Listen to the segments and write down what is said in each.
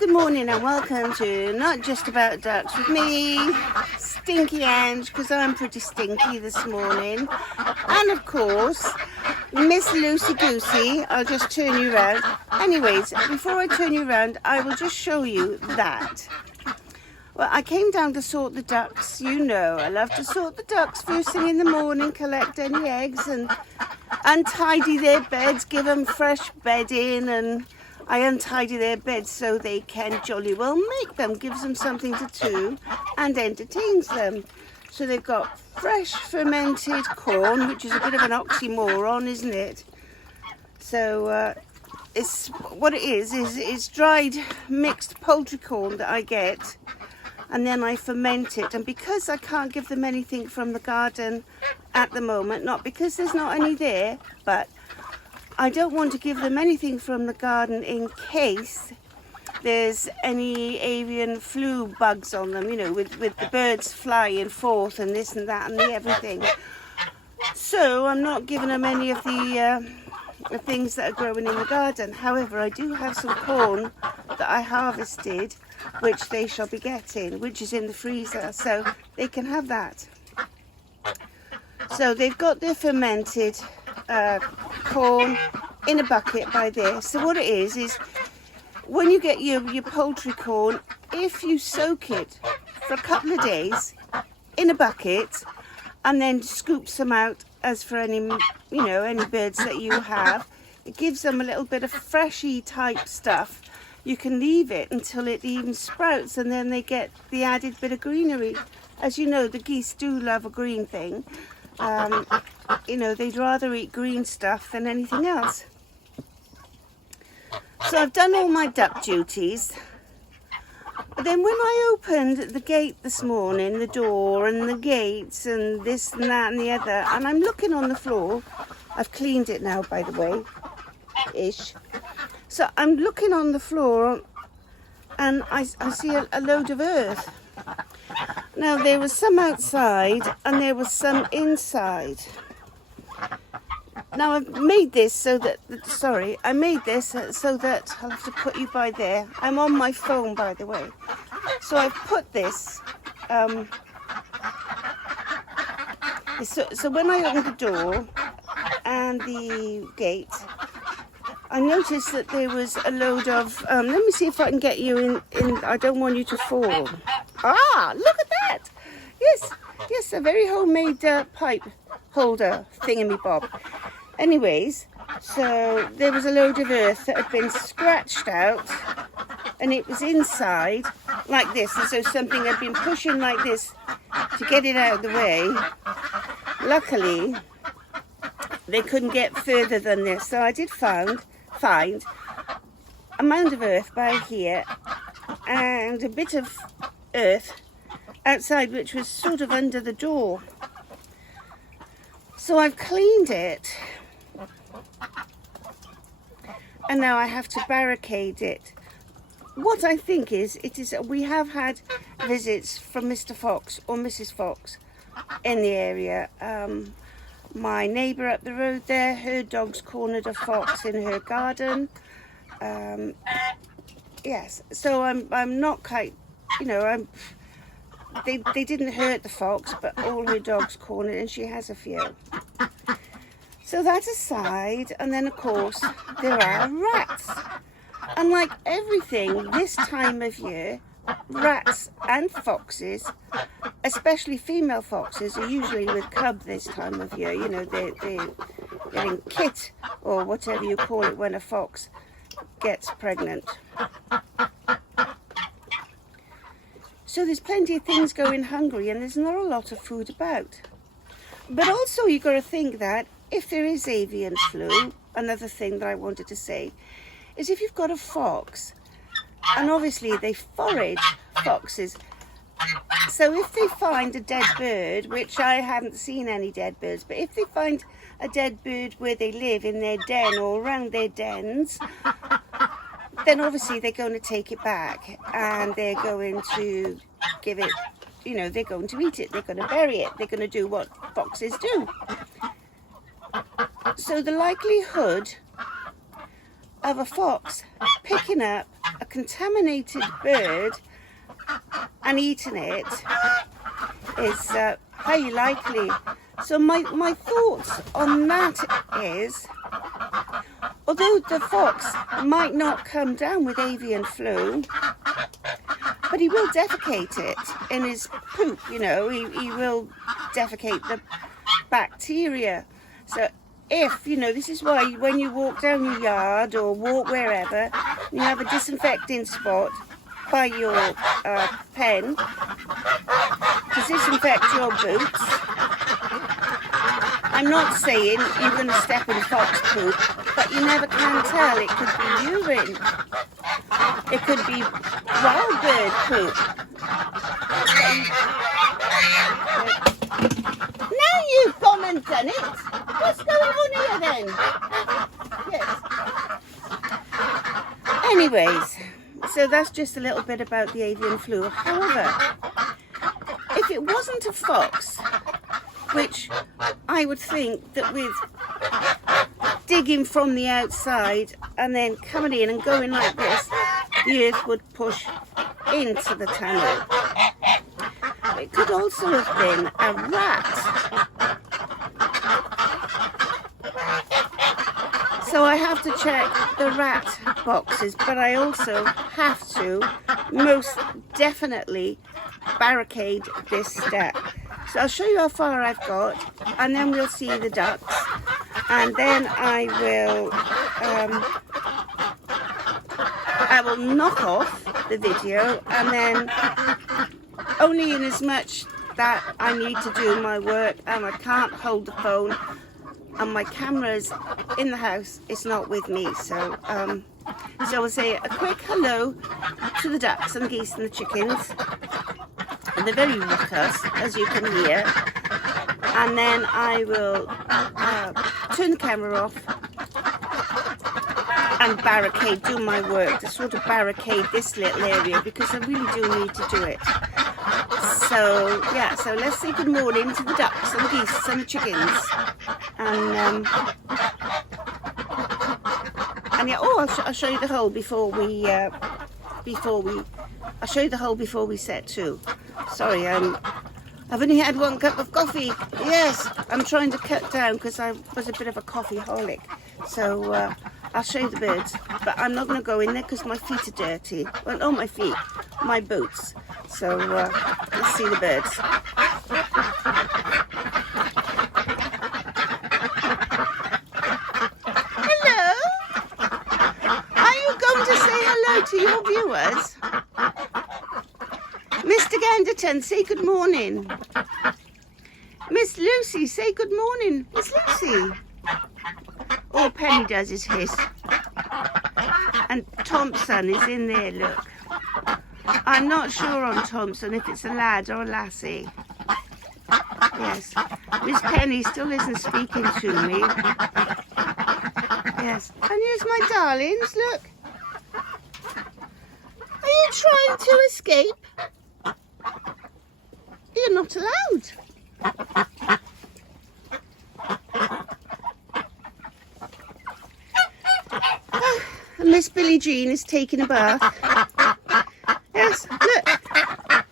Good morning and welcome to Not Just About Ducks with me, Stinky Ange, because I'm pretty stinky this morning. And of course, Miss Loosey Goosey. I'll just turn you around. Anyways, before I turn you around, I will just show you that. Well, I came down to sort the ducks. You know, I love to sort the ducks first thing in the morning, collect any eggs and untidy their beds, give them fresh bedding, and I untidy their beds so they can jolly well make them, gives them something to do and entertains them. So they've got fresh fermented corn, which is a bit of an oxymoron, isn't it? So it's what it is it's dried mixed poultry corn that I get, and then I ferment it. And because I can't give them anything from the garden at the moment, not because there's not any there, but I don't want to give them anything from the garden in case there's any avian flu bugs on them, you know, with the birds flying forth and this and that and the everything. So I'm not giving them any of the things that are growing in the garden. However, I do have some corn that I harvested, which they shall be getting, which is in the freezer, so they can have that. So they've got their fermented corn in a bucket by there. So what it is when you get your poultry corn, if you soak it for a couple of days in a bucket and then scoop some out as for any, you know, any birds that you have, it gives them a little bit of freshy type stuff. You can leave it until it even sprouts, and then they get the added bit of greenery. As you know, the geese do love a green thing. You know, they'd rather eat green stuff than anything else. So I've done all my duck duties. But then when I opened the gate this morning, the door and the gates and this and that and the other, and I'm looking on the floor, I've cleaned it now, by the way, ish. So I'm looking on the floor and I see a load of earth. Now there was some outside and there was some inside. Now I've made this so that, I made this so that, I'll have to put you by there. I'm on my phone, by the way. So I've put this, so when I opened the door and the gate, I noticed that there was a load of, let me see if I can get you in, I don't want you to fall. Ah, look at that. Yes, a very homemade pipe holder thingamy-bob. Anyways, so there was a load of earth that had been scratched out and it was inside like this, and so something had been pushing like this to get it out of the way. Luckily, they couldn't get further than this, so I did find a mound of earth by here and a bit of earth outside, which was sort of under the door. So I've cleaned it and now I have to barricade it. What I think is, we have had visits from Mr. Fox or Mrs. Fox in the area. My neighbour up the road there, her dog's cornered a fox in her garden. Yes, so I'm not quite, you know, they didn't hurt the fox, but all her dogs cornered, and she has a few. So that aside, and then of course there are rats. And like everything this time of year, rats and foxes, especially female foxes, are usually with cub this time of year. You know, they're in kit or whatever you call it when a fox gets pregnant. So there's plenty of things going hungry and there's not a lot of food about. But also you've got to think that if there is avian flu, another thing that I wanted to say, is if you've got a fox, and obviously they forage, foxes, so if they find a dead bird, which I haven't seen any dead birds, but if they find a dead bird where they live in their den or around their dens, then obviously they're going to take it back and they're going to give it, you know, they're going to eat it, they're going to bury it, they're going to do what foxes do. So the likelihood of a fox picking up a contaminated bird and eaten it is highly likely. So my thoughts on that is, although the fox might not come down with avian flu, but he will defecate it in his poop, you know, he will defecate the bacteria. So if, you know, this is why when you walk down your yard or walk wherever, you have a disinfecting spot by your pen to disinfect your boots. I'm not saying you're going to step in fox poop, but you never can tell. It could be urine. It could be wild bird poop. Now you've gone and done it. What's going on here then? Yes. Anyways, so that's just a little bit about the avian flu. However, if it wasn't a fox, which I would think that with digging from the outside and then coming in and going like this, the earth would push into the tunnel. It could also have been a rat. So I have to check the rat boxes, but I also have to most definitely barricade this step. So I'll show you how far I've got, and then we'll see the ducks, and then I will knock off the video, and then only in as much that I need to do my work and I can't hold the phone and my camera's in the house, it's not with me. So so I'll say a quick hello to the ducks and the geese and the chickens. And they're very raucous, as you can hear, and then I will turn the camera off and barricade, do my work to sort of barricade this little area, because I really do need to do it. So yeah, so let's say good morning to the ducks and the geese and the chickens, and yeah, oh, I'll show you the hole before we I'll show you the hole before we set to. Sorry, I've only had one cup of coffee. Yes, I'm trying to cut down because I was a bit of a coffee-holic. So I'll show you the birds, but I'm not going to go in there because my feet are dirty. Well, not my feet, my boots. So let's see the birds. Hello? Are you going to say hello to your viewers? Mr. Ganderton, say good morning. Miss Lucy, say good morning. Miss Lucy. All Penny does is hiss. And Thompson is in there, look. I'm not sure on Thompson if it's a lad or a lassie. Yes. Miss Penny still isn't speaking to me. Yes. And here's my darlings, look. Are you trying to escape? You're not allowed. And Miss Billie Jean is taking a bath. Yes, look.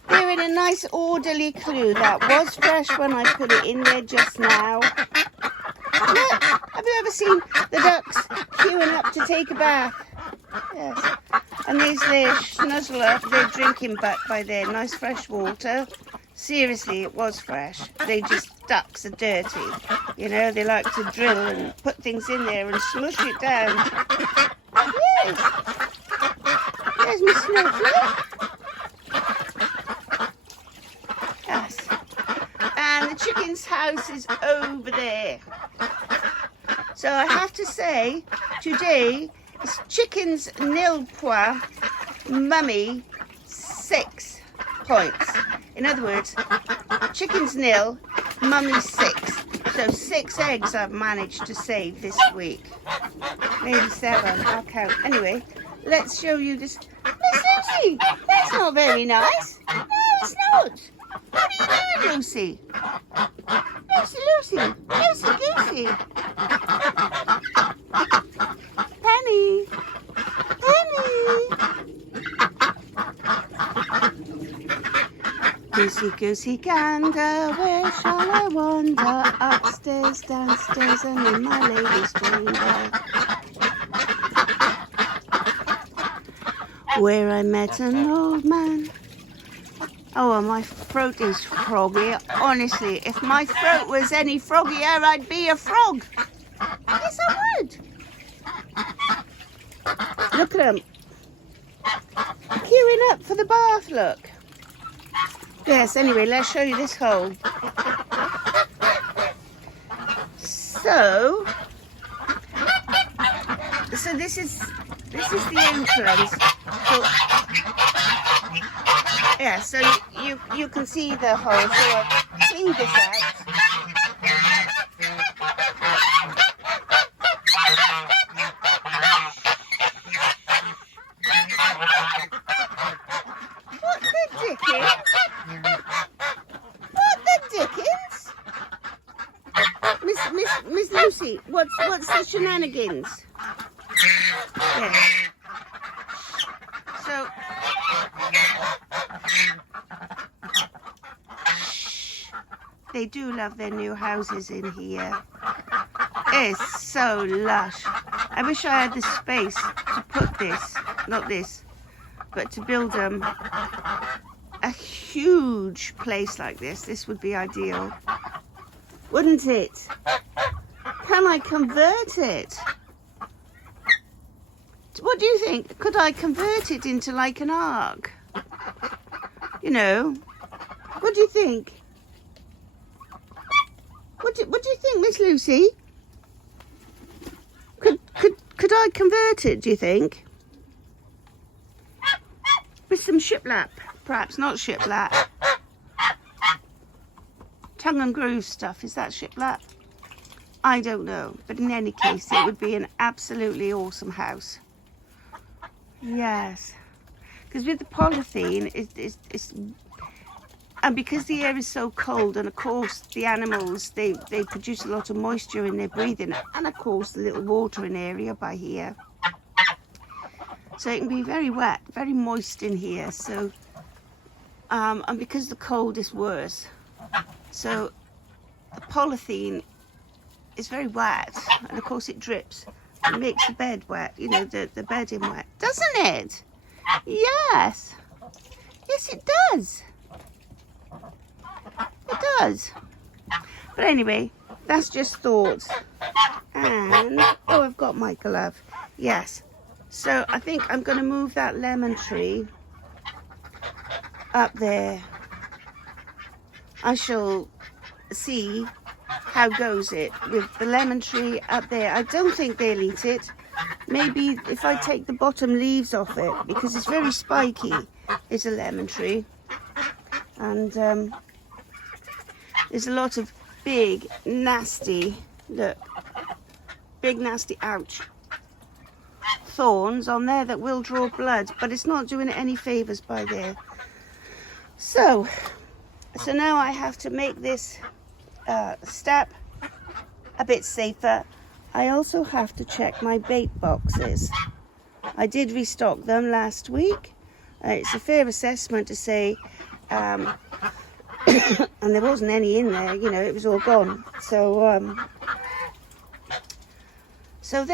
They're in a nice orderly clue. That was fresh when I put it in there just now. Look, have you ever seen the ducks queuing up to take a bath? Yes. And there's their snuzzler, their drinking butt by there. Nice fresh water. Seriously, it was fresh. Ducks are dirty. You know, they like to drill and put things in there and smush it down. Yes. There's Miss Snowflake. Yes. And the chicken's house is over there. So I have to say, today is chickens nil point, mummy 6 points. In other words, chickens nil, mummy 6. So 6 eggs I've managed to save this week. Maybe 7, I'll count. Anyway, let's show you this. Miss Lucy, that's not very nice. No, it's not. What are you doing, Lucy? Lucy, Goosey. Penny. Goosey, goosey, gander, where shall I wander? Upstairs, downstairs, and in my lady's chamber, where I met an old man. Oh, and my throat is froggy. Honestly, if my throat was any froggier, I'd be a frog. Yes, I would. Look at them. Queuing up for the bath, look. Yes, anyway, let's show you this hole. So this is the entrance. So, yeah, so you can see the hole. So I've cleaned this out. What the dickens? What the dickens? Miss Lucy, what's the shenanigans? Yeah. So they do love their new houses in here. It's so lush. I wish I had the space to put this, not this, but to build a huge place like this. This would be ideal, wouldn't it? Can I convert it? What do you think? Could I convert it into like an ark? You know, what do you think? What do you think, Miss Lucy? Could I convert it, do you think? With some shiplap, perhaps, not shiplap. Tongue and groove stuff, is that shiplap? I don't know, but in any case, it would be an absolutely awesome house. Yes, because with the polythene, it's and because the air is so cold, and of course the animals, they produce a lot of moisture in their breathing, and of course the little watering area by here, so it can be very wet, very moist in here. So and because the cold is worse, so the polythene is very wet, and of course it drips. It makes the bed wet, you know, the bedding wet, doesn't it? Yes. Yes, it does. It does. But anyway, that's just thoughts. And, oh, I've got my glove. Yes. So I think I'm going to move that lemon tree up there. I shall see how goes it with the lemon tree up there. I don't think they'll eat it. Maybe if I take the bottom leaves off it, because it's very spiky, it's a lemon tree. And there's a lot of big, nasty, look, big, nasty, ouch, thorns on there that will draw blood, but it's not doing it any favours by there. So now I have to make this step a bit safer. I also have to check my bait boxes. I did restock them last week. It's a fair assessment to say, and there wasn't any in there, you know, it was all gone. So so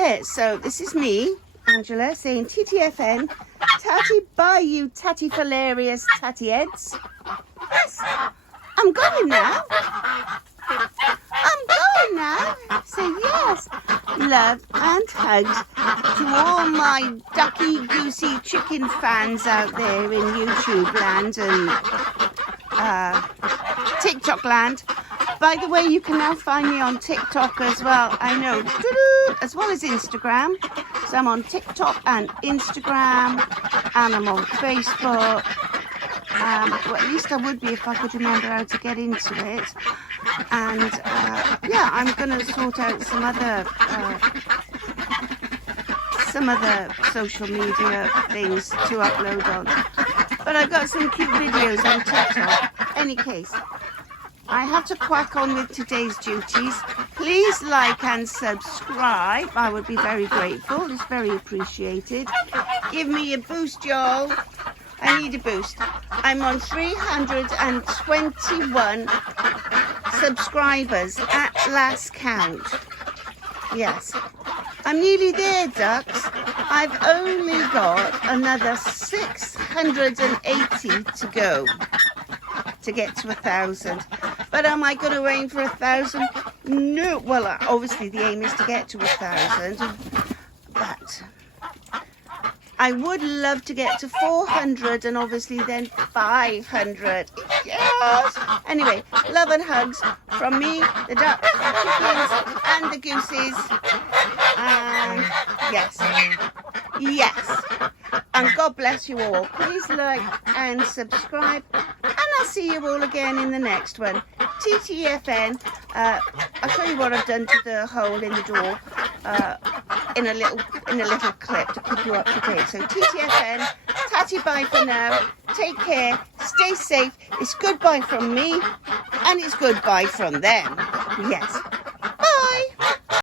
this is me, Angela, saying TTFN, tatty bye you tatty hilarious tatty heads. Yes, I'm going now. I'm going now. So yes, love and hugs to all my ducky, goosey, chicken fans out there in YouTube land and TikTok land. By the way, you can now find me on TikTok as well. I know, as well as Instagram. So I'm on TikTok and Instagram, and I'm on Facebook. Well, at least I would be if I could remember how to get into it. And yeah, I'm going to sort out some other social media things to upload on. But I've got some cute videos on TikTok. Any case, I have to crack on with today's duties. Please like and subscribe. I would be very grateful. It's very appreciated. Give me a boost, y'all. I need a boost. I'm on 321 subscribers at last count. Yes. I'm nearly there, ducks. I've only got another 680 to go to get to 1,000. But am I going to aim for 1,000? No. Well, obviously the aim is to get to 1,000. But I would love to get to 400 and obviously then 500. Yes! Anyway, love and hugs from me, the ducks, the chickens and the gooses. And yes. Yes. And God bless you all. Please like and subscribe. And I'll see you all again in the next one. TTFN. I'll show you what I've done to the hole in the door in a little clip to keep you up to date. So TTFN, tatty bye for now. Take care, stay safe. It's goodbye from me and it's goodbye from them. Yes.